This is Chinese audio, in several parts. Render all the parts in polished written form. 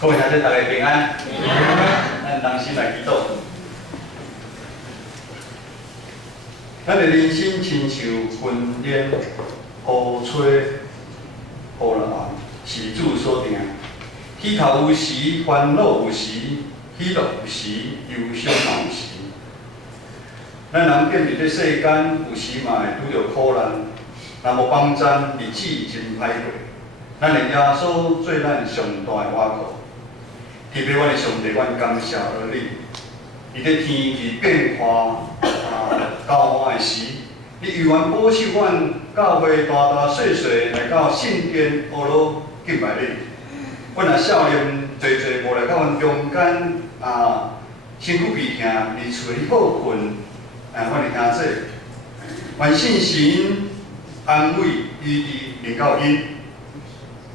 各位兄弟，大家平安。咱同心来祈祷。咱的人生亲像训练、雨吹、雨浪，是主所定。喜头有时，烦恼有时，喜乐有时，忧伤嘛有时。咱人建立这世间，有时嘛会拄着苦难，若无帮咱，日子真歹过。咱的耶稣做咱上大的倚靠。特别，阮的上帝，阮感谢而你。伫咧天气变化交换的时，你永远保守阮教会大大细细来到圣殿学罗敬拜你。阮也少年侪侪无来到阮中间身躯鼻疼，而厝里好困。阮的兄弟，愿信神安慰医治领到因，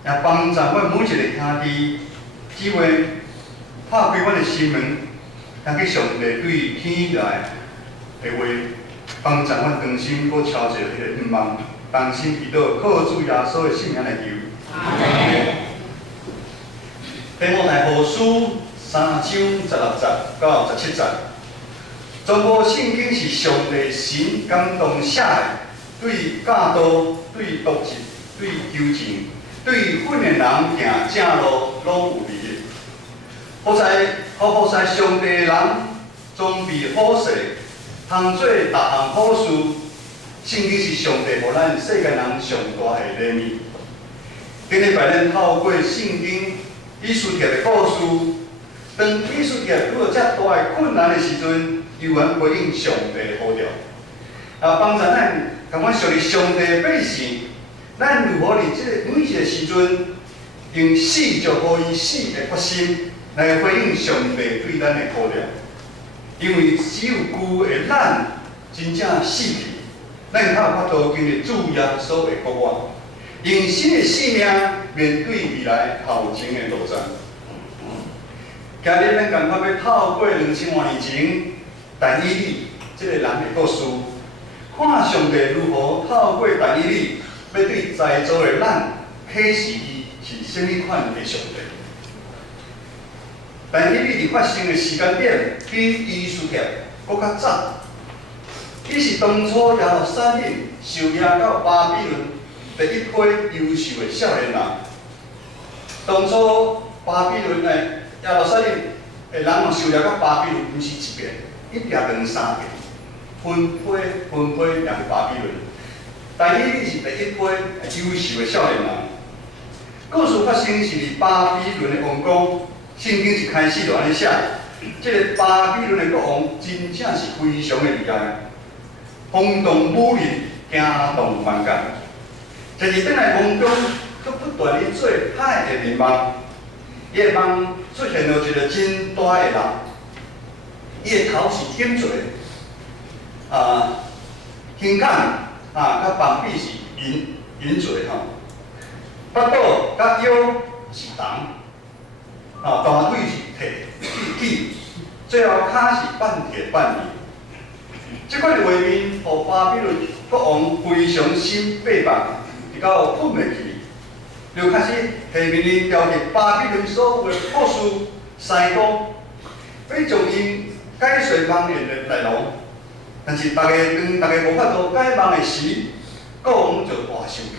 也帮助阮每一个兄弟姊妹。拍开阮的心门，通去上帝对天来的话，帮助阮更新搁超越迄个愿望，同心祈祷，靠主耶稣的圣名来求。提摩太后书3章16节到17节，全部圣经是上帝神感动写的，对教导、对督责、对纠正、对训练人行正路，拢有利益。好在上帝的人装备好势，通做各项好事。圣经是上帝互咱世间人上大的礼物。今日拜咱透过圣经以斯帖的故事，当以斯帖遇到遮大的困难的时阵，犹原回应上帝的呼召，帮助咱，共阮属于上帝的百姓，咱如何伫即每一个时阵，用死就互伊死的决心。来回应上帝对咱的呼召，因为只有旧的咱真正死去，咱才有法度经历主耶稣的国我，用新的生命面对未来后前的路程。今日咱共款要透过2000多年前但以理这个人的故事，看上帝如何透过但以理，要对在座的咱启示伊是甚物款的上帝。但以理发生的时间点比以斯帖搁较早。伊是当初耶路撒冷受押到巴比伦第一批优秀的少年人。当初巴比伦耶路撒冷的人受押到巴比伦，毋是一遍，一遍两三遍，分批入巴比伦。但以理是第一批优秀的少年人。故事发生是伫巴比伦的王宫。圣经一开始就安尼写，这个巴比伦的国王真正是非常的厉害，风动武力，惊动万界。在日顶来梦中，佮不断地做歹的面梦，伊的梦出现了一个真大的人，伊的头是点做，胸坎甲膀臂是银做吼，腹肚甲腰是铜。大腿是铁，最后骹是半铁半泥。这款的画面，互巴比伦国王非常心背叛，直到困袂去，就开始下命令调集巴比伦所有的武士、西工，要将因解释梦的内容。但是当大家无法度解梦的时，国王就大生气，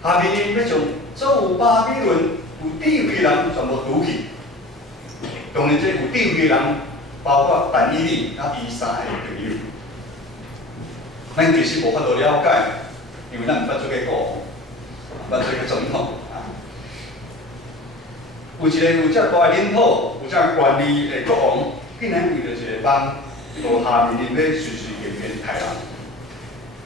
下命令要将所有巴比伦有智慧的人全部除去，当然，这有智慧的人包括但以理甲伊3个朋友。咱其实无法度了解，因为咱毋捌做过国王，毋捌做过总统有一个有遮大领土、有遮权力的国王，竟然为着一个梦，就下命令要随随便便杀人。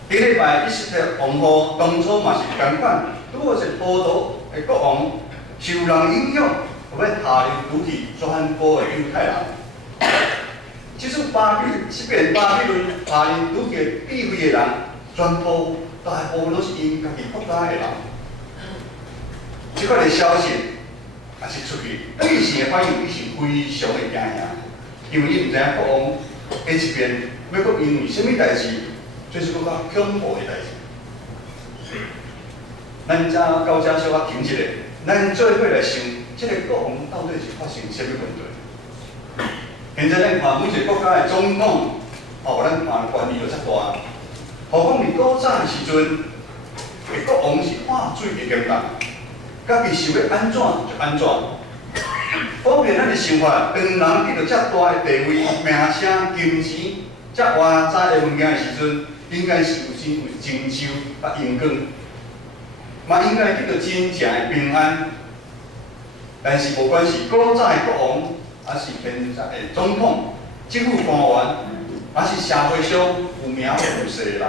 第礼拜以斯帖王后当初嘛是共款，拄好一个报道的国王。受人影响，要下令除去全部的犹太人。即使巴比伦下令除去智慧的人，全部大部分都是因家己国家的人。即款的消息也是出去，对时的反应伊是非常的惊吓，因为伊毋知影国王下一边要阁因为什么代志，做出更较恐怖的代志。咱到遮小可停一下。咱做伙来想这个国王到底是发生什么问题？现在咱看每一个国家的总统，咱看权力就遮大。何况伫古早的时阵，国王是看水的严重，家己想要安怎就安怎。普遍咱的想法，当人得到遮大的地位、名声、金钱、遮外在的物件的时阵，应该是有成就甲荣光，嘛应该得到真正的平安。但是，无管是古早的国王，还是现在的总统、政府官员，还是社会上有名有势的人，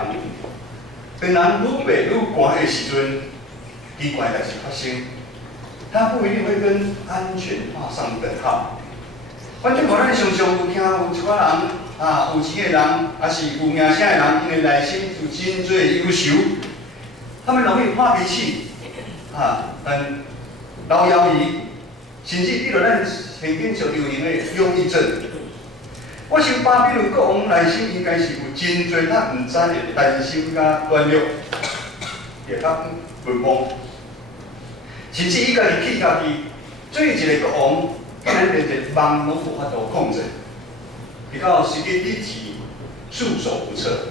当人愈白愈寒的时阵，奇怪的代志发生，他不一定会跟安全画上等号。反正咱常常有听有一寡人有钱的人，还是有名声的人，因为内心有真多的忧愁，他们容易发脾气，老摇移。甚至遇到咱现今上流行的忧郁症，我想巴比伦国王内心应该是有真侪咱唔知的担心甲软弱，也较文盲，甚至伊家己气家己，做一个国王，竟然连一梦拢无法度控制，比较失去理智，束手无策。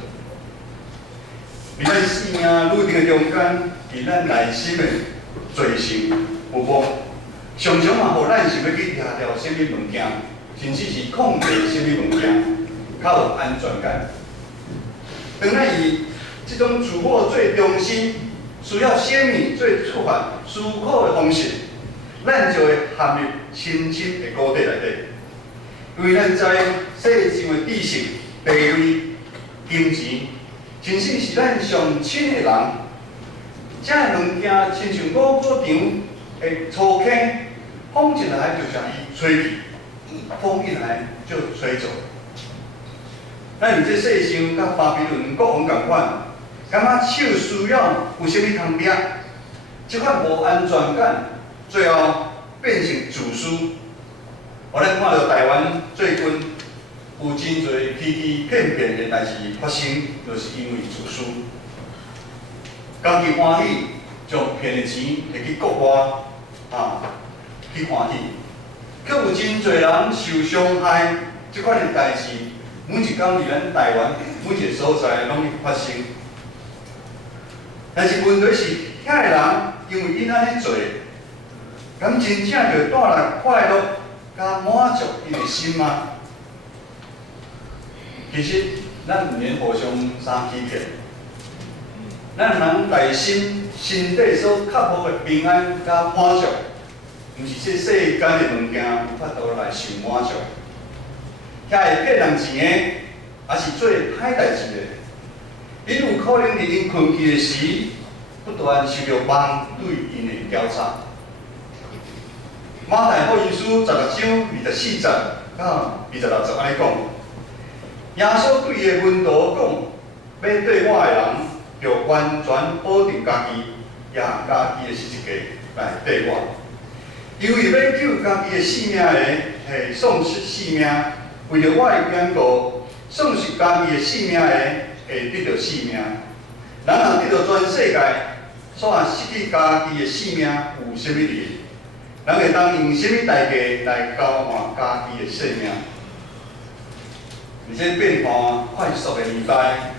而咱生命愈定的中间，伫咱内心的罪行有无？常常嘛，互咱想要去掠着什么物件，甚至是控制什么物件，较有安全感。当咱以这种自我最中心，需要什么最出发思考的方式，咱就会陷入深深的谷底内底。因为咱知世上的知识、地位、金钱，甚至是咱上亲的人，这物件亲像五谷场的粗坑。风一来就将伊吹去，风一来就吹走。咱这世上甲巴比伦国王共款，感觉手需要有啥物通抓，即款无安全感，最后变成自私。我咱看到台湾最近有真侪起起骗骗的代志发生，就是因为自私。家己欢喜，将骗的钱摕去国外去欢喜，却有真侪人受伤害，即款的代志，每一天伫咱台湾每一个所在拢会发生。但是问题是，遐个人因为因安尼做，敢真正就带来快乐甲满足因的心吗？其实咱毋免互相相欺骗，咱人内心身体所克服的平安甲满足。毋是这世间的物件有法度来受满足，遐会骗人钱的，也是做歹代志的。因有可能伫因困去的时，不断受到梦对因的调查。马太福音书16章24节到26节安尼讲，耶稣对伊的门徒讲，要对我的人，就完全保定家己，也家己的十字架来对我。因为要救家己的性命的，会丧失性命；为了我的缘故，丧失家己的性命的，会得到性命。人若得到全世界，煞失去家己的性命，有啥物利？人会当用啥物代价来交换家己的性命？而且变化快速的年代，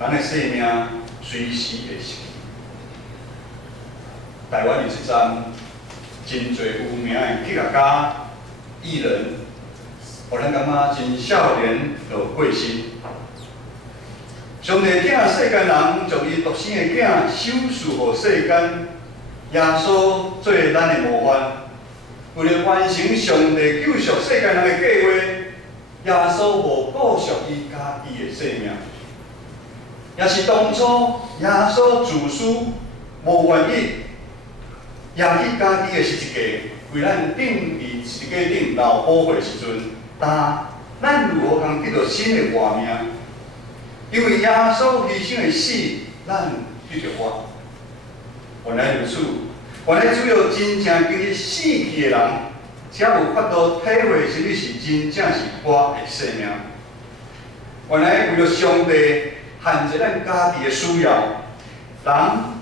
人的性命随时会失去。台湾有一站。真侪有名的企业家、艺人，互咱感觉真少年就过身。上帝疼世间人，将伊独生的囝手赐予世间，耶稣做咱的模范。为了完成上帝救赎世间人的计划，耶稣无顾惜伊家己的性命，也是当初耶稣自私无愿意。也去家己的十字架，为咱顶伫十字架顶流宝血的时阵，咱如何通得到新的活命？因为耶稣牺牲的死，咱得到活。原来如此，原来只有真正经历死去的人，才有法度体会什么是真正是我的生命。原来为了上帝限制咱家己的需要，人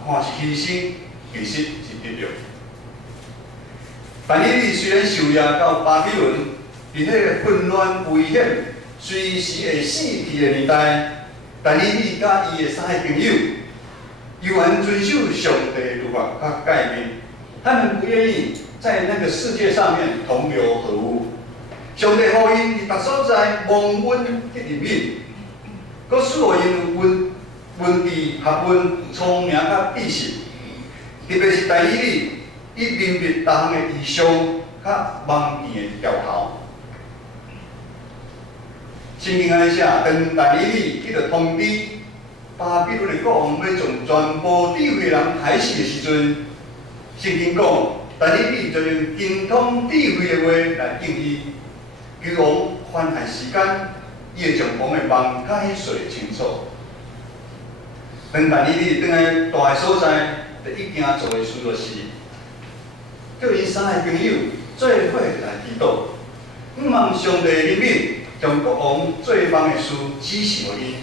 看是牺牲，其实是得到。但以理虽然受压到巴比伦，伫迄个混乱危险、随时会死去的年代，但以理甲伊的三个朋友，依然遵守上帝的律法甲诫命，他们不愿意在那个世界上面同流合污。上帝予因伫逐所在蒙恩得怜悯，佮使予因有文治、学问、聪明甲知识，特别是但以理。伊明白各项的异象，较盲辨的调头。圣经安尼写，当但以理伊着通知巴比伦的国王要将全部智慧人害死的时阵，圣经讲，但以理就用精通智慧的话来应伊，求王宽限时间，伊会将王的梦解说清楚。当但以理倒来大个所在，第一件做的事就是。叫因三个朋友做伙来祈祷，毋望上帝怜悯，将国王做梦的事指示予因，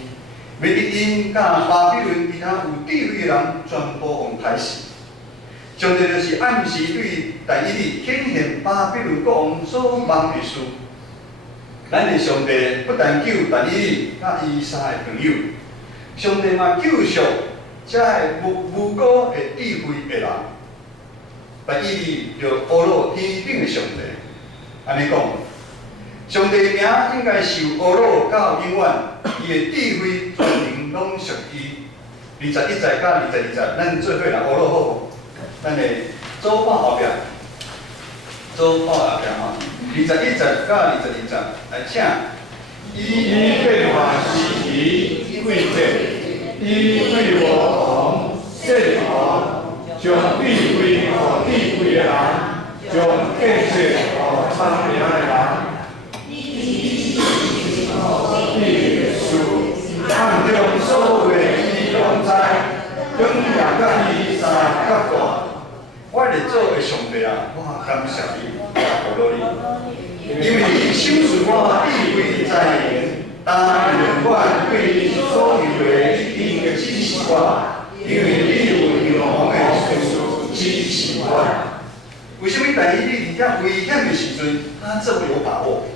要得因甲巴比伦其他有智慧的人全部互杀死。上帝就是暗示对但以理显现巴比伦国王所梦的事。咱的上帝不但救但以理甲伊三个朋友，上帝嘛救赎遮个无辜的智慧的人。但以理就阿罗天顶的上帝，安尼讲，上帝名应该受阿罗到永远，伊的智慧全能拢属伊。21节到22节，咱做伙来阿罗好无？咱的左报后壁，左报后壁吼，21节到22节来请。伊变化时期贵者，伊对我同圣王。将智慧予智慧的人，将见识予聪明的人。智术暗中所谓伊拢知，更也甲伊三角大。我嚟做的上帝啊，我感谢你，阿罗你，因为你赏赐我智慧才能，但愿我对你所有的一定指示我。因为你有永恒的岁数支持我。为什么但以理伫遮危险的时阵，他这么有把握？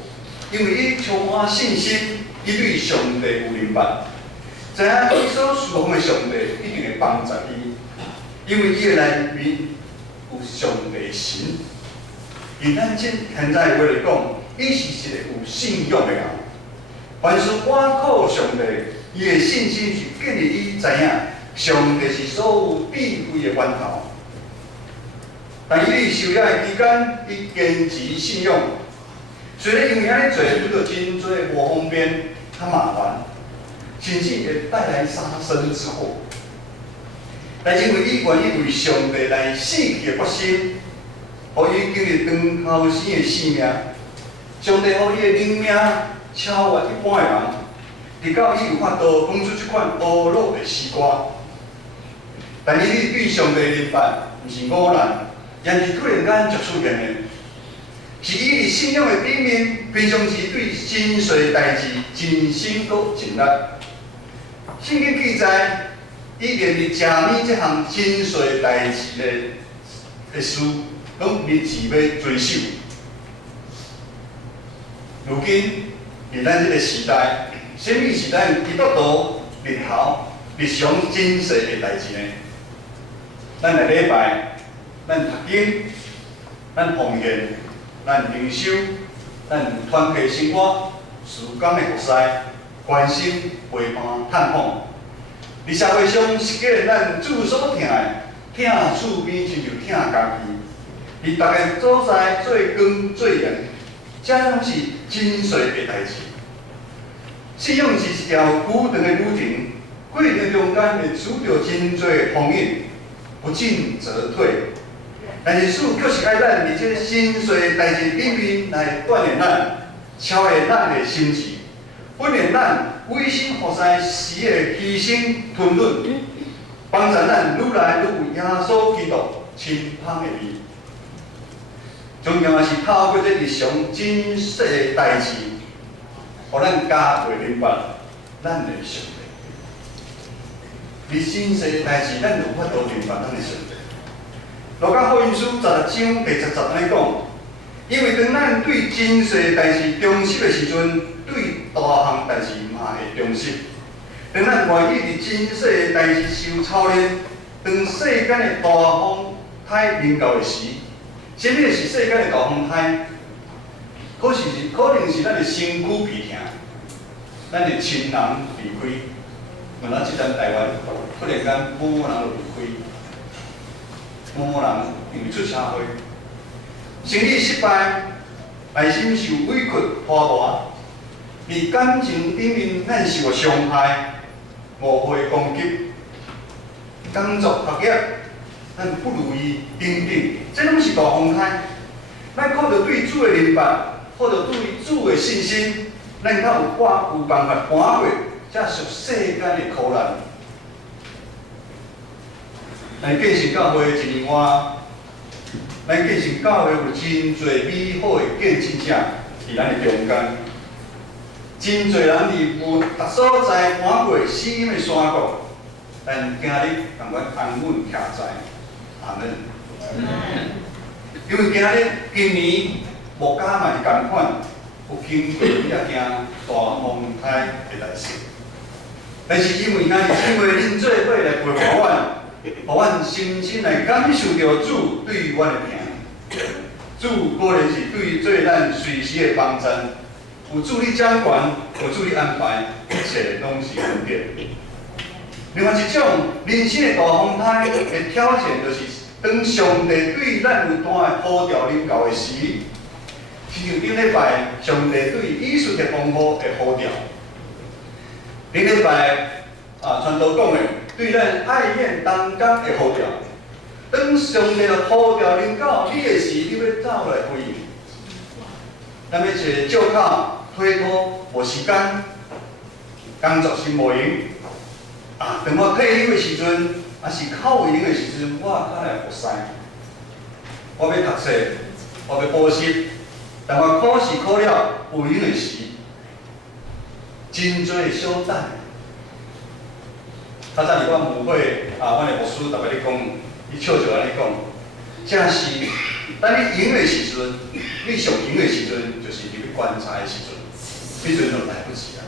因为伊充满信心，伊对上帝有明白，知影伊所侍奉的上帝一定会帮助伊，因为伊的内面有上帝神。以咱现在的话来讲，伊是一个有信仰的人。凡是倚靠上帝，伊的信心是建立伊知影。上帝是所有智慧的源头，但以理受压的期间，伊坚持信仰。虽然因为安尼做遇到真多无方便、较麻烦，甚至会带来杀身之祸，但因为伊愿意为上帝来死去的决心，互伊经历长后生的性命，上帝互伊的灵命超越一般的人，直到伊有法度讲出这款乌鲁的诗歌。但以理对上帝的明白，毋是偶然，也是突然间接触现的，是伊伫信仰的顶面，平常时对真实的代志真心搁尽力。圣经记载，伊连伫食面这项真实的代志的事，拢立志要遵守。如今伫咱这个时代，什么是咱基督徒日头日常真实的代志呢？咱来礼拜，咱读经，咱奉献，咱灵修，咱团契生活，时间的服侍，关心陪伴探访。伫社会上实践咱主所听的，听厝边亲像听家己。伫逐个所在做光做盐，这拢是真实的代志。信仰是一条久长的旅程，过程中间会遇到真多的风雨。不进则退，但是主却是爱咱伫这真实的代志里面来锻炼咱，超越咱的心智，训练咱委身服侍时的牺牲吞忍，帮助咱愈来愈有耶稣基督亲香的味。重要的是透过这日常真实的代志，互咱加倍明白咱的上帝。你真实的代志，咱有法度明白咱的上帝。落到福音书16章第10节安尼讲，因为当咱对真细代志忠实的时阵，对大项代志嘛会忠实。当咱愿意伫真细的代志受操练，当世间的大风台临到的时，什么是世间的大风台？可能是咱的身躯疲痛，咱的亲人离开。问到即阵台湾，忽然间某某人就离开，某某人因为出社会，生意失败，内心受委屈拖磨，伫感情顶面咱受伤害，误会攻击，工作学业咱不如意等等，这拢是大风台。咱靠着对主的明白，靠着对主的信心，咱才有办法搬过这属世间的苦难。咱建成教会一年外，咱建成教会有真侪美好的见证者伫咱的中间，真侪人伫有逐所在搬过死荫的山谷，但今日同阮安稳徛在，阿门。因为今年物价嘛是同款，有经过也惊大风台的来袭。但是因为咱是因为恁做伙来陪伴阮，互阮深深来感受到主对阮的疼。主果然是对咱随时的帮衬，有主你掌权，有主你安排，一切拢是恩典。另外一种人生的大风台的挑战，就是当上帝对咱有单的呼召临到的时，亲像顶礼拜上帝对以色列丰富的呼召。顶礼拜传道讲的，对咱爱宴当中的呼召。当上帝的呼召临到你的时，你要走来回应。咱要找借口推脱无时间，工作是无用。当我退休的时阵，是靠闲的时阵，我较来服侍。我要读册，我要补习。当我考试考了有用的时，真多的小等。较早伫我母会阮的牧师特别咧讲，伊笑笑安尼讲，正是当你用的时阵，你上用的时阵，就是你要观察的时阵，迄阵就来不及了。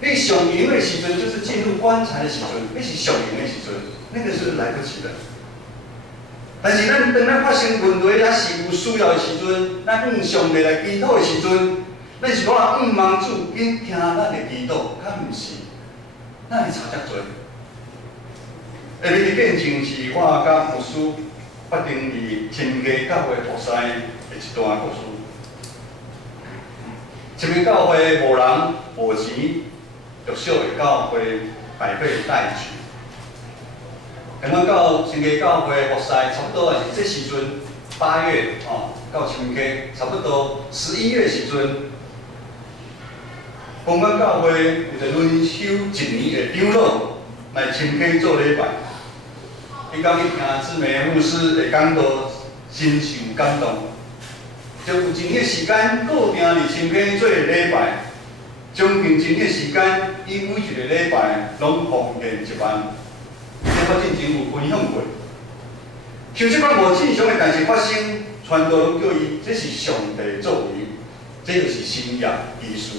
你上用的时阵，就是进入观察的时阵，那是上用的时阵，那个是来不及的。但是当咱发生问题也是有需要的时阵，咱向上帝来祈祷的时阵，咱是讲望主紧听咱的祈祷，较毋是咱会差遮多。下日的见证是我甲牧师决定伫亲家教会服侍的一段故事。亲家教会无人无钱，弱小的教会百倍待举。等我到亲家教会服侍，差不多也是这时阵8月到亲家差不多11月时阵，公馆教会有一个轮休1年的长老来亲家做礼拜。伊讲伊听姊妹牧师的讲道，深受感动。就有一年的时间，固定伫亲家做礼拜，将近1年的时间，伊每一个礼拜拢奉献1万。这我之前有分享过。像这款无正常的代志发生，传道拢叫伊这是上帝作为，这就是新约意思。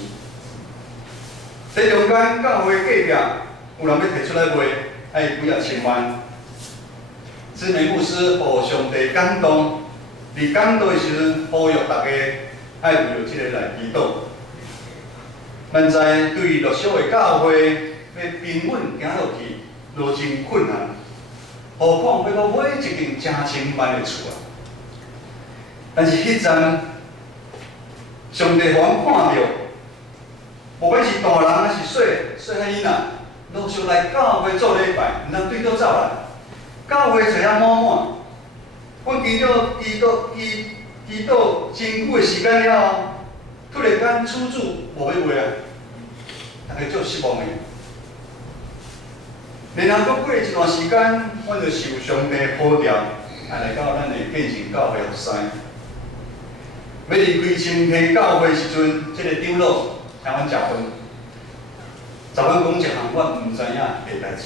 在中间教会隔壁有人要提出来卖，爱几啊千万。姊妹牧师互上帝感动，伫讲道的时阵呼吁大家爱为着这个来祈祷。咱知对弱小的教会要平稳行落去，路真困难，何况要买一间真千万的厝啊！但是迄阵，上帝互阮看到，无管是大人还是细汉囡仔，陆续来教会做礼拜，毋通对倒走来。教会找啊满满，阮祈祷真久的时间了后，突然间厝主无要卖啊，大家足失望的。然后过一段时间，阮就受上帝呼召，来到咱的建成教会服侍。要离开亲家教会时阵，这个长老请阮食饭，十分讲一项阮毋知影的代志。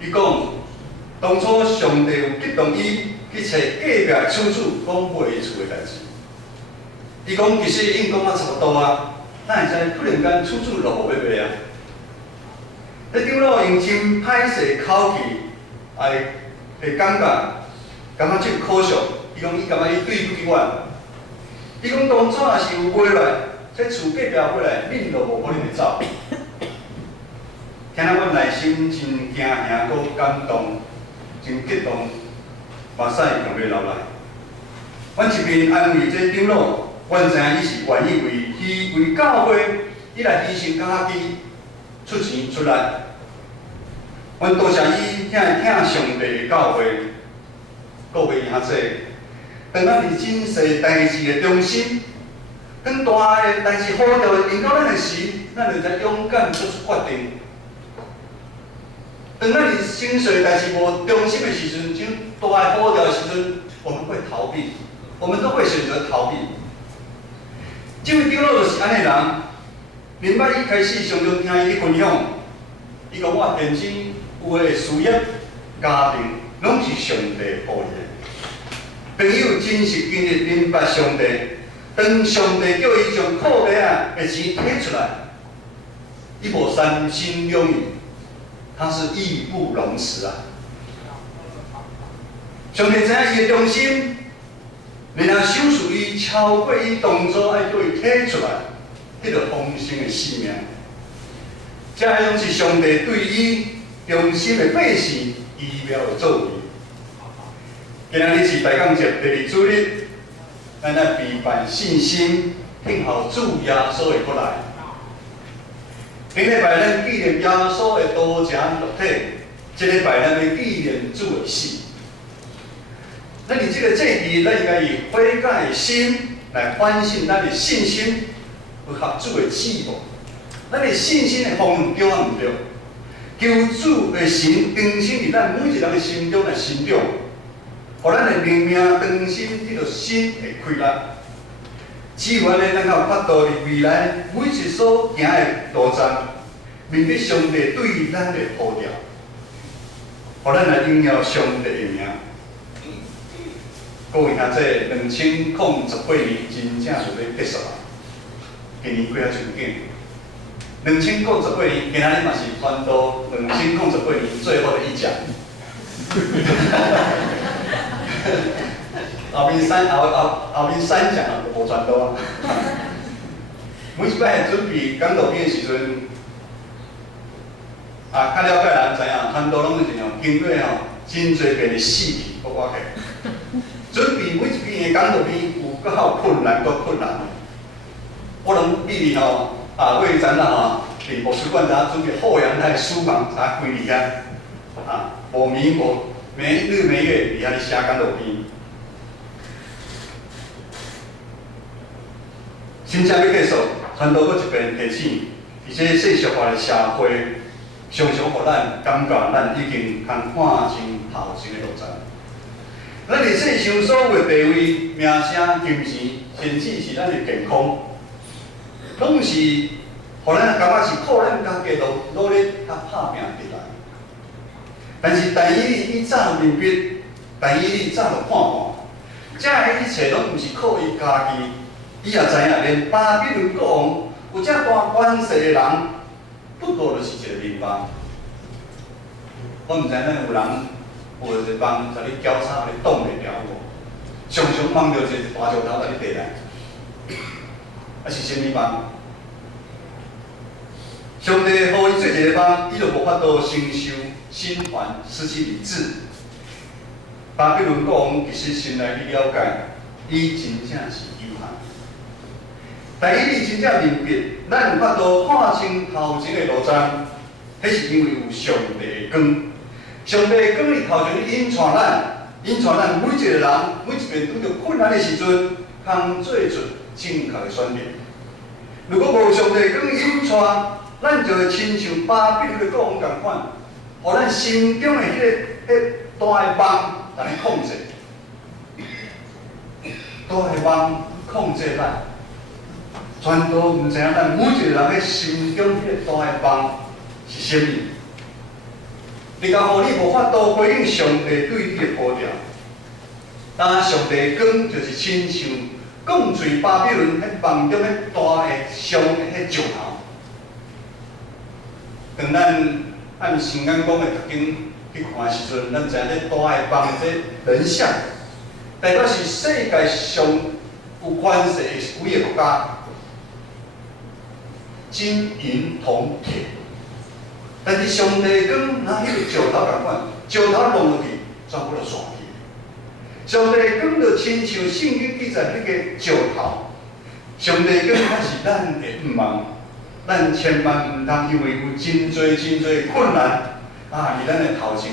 伊讲，当初上帝有激动伊去找隔壁的厝主，讲买伊厝的代志。伊讲其实因讲啊差不多啊，哪会知突然间厝主落雨要卖啊？迄长老用真歹势的口气，会感觉即个可惜。伊讲伊感觉伊对不起我。伊讲当初若是有买落来，这厝隔壁买来，恁就无可能会走。听得阮内心真惊吓，搁感动，真激动，目屎强要流来。阮一边安慰这长老，阮知影伊是愿意为教会，伊来牺牲家己，出钱出力。阮多谢伊遐听上帝的教诲，各位兄姐，当咱伫真细代志的中心，当大的代志好着临到咱的时，咱就才勇敢做出决定。当咱伫真细代志无中心的时阵，像大的好着的时阵，我们会逃避，我们都会选择逃避。这位长老就是安尼人，明摆伊开始常常听伊分享，伊讲我认真。有诶事业、家庭，拢是上帝予伊诶。朋友真实经历明白上帝，当上帝叫伊将苦力诶钱摕出来，伊无三心两意，他是义不容辞啊！上帝知影伊诶忠心，然后手术伊超过伊当初爱叫伊摕出来，迄个丰盛诶生命，这样是上帝对伊。忠心的百姓，仪表的作为。今日是大港节第二主日，咱来备办信心，听候主耶稣的过来。顶礼拜咱纪念耶稣的道成肉体，这礼拜咱要纪念主的死。咱伫这个节日，咱应该以悔改的心来反省咱的信心，有合主的旨无？咱的信心的方向对啊毋对？求主的神更新伫咱每一人的心中来成长，互咱的灵命更新迄个心会开朗。只有安尼，咱才有法度伫未来每一所行的路上，面对上帝对咱的呼召，互咱来荣耀上帝的名。各位兄姐，2018年真正就要结束啊！今年过啊真紧。2018年，今仔日嘛是传道2018年最后的一讲。后面3讲啊，无传道啊。每一摆准备讲道片的时阵，较了解人知影，传道拢是像经过真侪遍的试题搁挖起。准备每一篇的讲道片有够困难，搁困难。我拢秘密过一阵啦伫图书馆准备后阳台书房开伫遐，无眠无没日没夜伫遐写讲道片。真正要结束，传道搁一遍提醒，伫这世俗化的社会，常常互咱感觉咱已经通看清头前的路程。咱伫世上所有的地位、名声、金钱，甚至是咱的健康，拢是互咱感觉是靠咱家己努力甲拍拼得来。但是但以理伊早明白，但以理早就看破，这一切拢毋是靠伊家己。伊也知影，连巴比伦国王有遮大权势的人，不过就是一个民邦。我毋知咱有人有一个帮，甲你交叉，甲你挡袂牢无？常常望到一个大石头甲你地来，啊是啥物帮？上帝予伊做一个帮，伊就无法度承受心烦，失去理智。巴比伦国王其实心内去了解，伊真正是有限。但伊真正明白，咱有法度看清头前的路障，迄是因为有上帝的光。上帝的光伫头前引带咱每一个人，每一遍拄着困难的时阵，通做出正确的选择。如果无上帝的光引带，咱就会亲像巴比伦的国王共款，互咱心中的迄大的梦，来控制，大的梦控制咱。全都毋知影，咱每一个人的心中迄个大的梦是啥物？你甲互你无法度回应上帝对你的呼召。当上帝的光就是亲像讲嘴巴比伦迄梦中迄大的上迄石头。当咱按新眼光的特经去看的时阵，咱知影这大的梦这人像，代表是世界上有权势的几个国家，金银铜铁。但是上帝光拿迄个石头共款，石头弄落去，全部就散去。上帝光就亲像圣经记载迄个石头，上帝光还是咱的毋忙，咱千万毋通因为有真侪困难啊，伫咱的头前，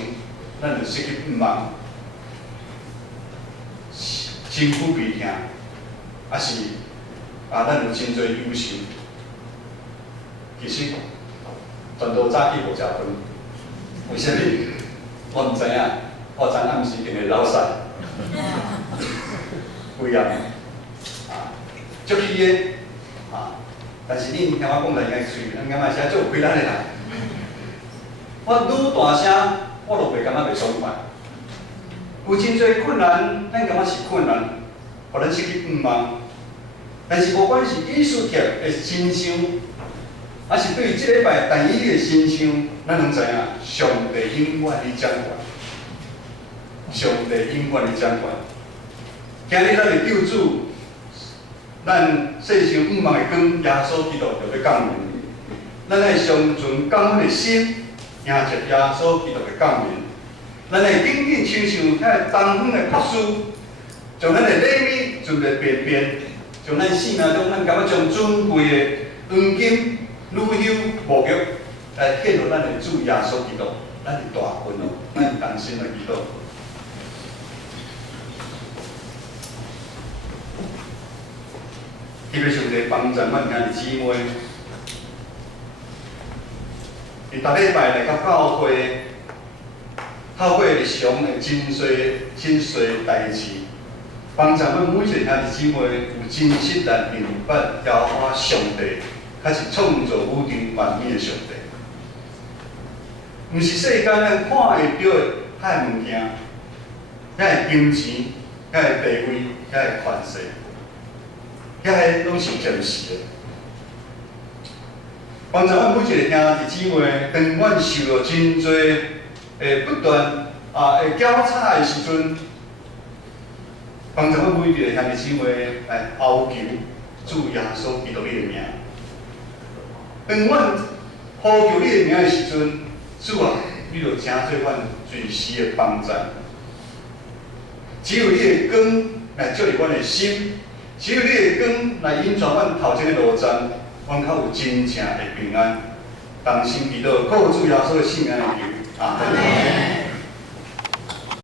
咱就失去毋忙，身躯悲痛，啊是啊，咱有真侪忧愁，其实。全都早起无食饭，为虾米？我毋知影，我昨暗时定会流屎，规样啊，足气的啊！但是恁听我讲来应嘴，咱感觉是足有几咱的人。我愈大声，我就袂感觉袂爽快。有真侪困难，咱感觉是困难，互咱失去毋望。但是无管是艺术贴的真相。还是对于这礼拜但以理的心声，咱拢知影，上帝永远的掌管，上帝永远的掌管。今日咱的救主，咱世上毋望的光，耶稣基督就要降临。咱爱上存感恩的心，迎接耶稣基督的降临。咱会紧紧亲像遐东方的朴素，将咱的礼物准备便便，将咱生命中咱感觉将尊贵的黄金。愈修无玉，来献予咱的主耶稣基督，咱是大分哦，咱是同心来祈祷。特别上帝帮咱们兄弟姊妹，伫逐礼拜来到教会，透过日常的真细代志，帮咱们每一个兄弟姊妹有真实来明白了解上帝。他是创造宇宙万物的上帝，毋是世间咱看会到的遐物件，遐金钱，遐地位，遐权势，遐拢是暂时的。帮咱们每一个兄弟姊妹，当阮受到真侪不断会交叉的时阵，帮咱们每一个兄弟姊妹来哀求主耶稣基督的名。当阮呼求你的名的时阵，主啊，你就诚做阮随时的帮助。只有你的光来照入阮的心，只有你的光来引传阮头前的路站，阮较有真正的平安。同心祈祷，靠主耶稣的圣名来求，阿门。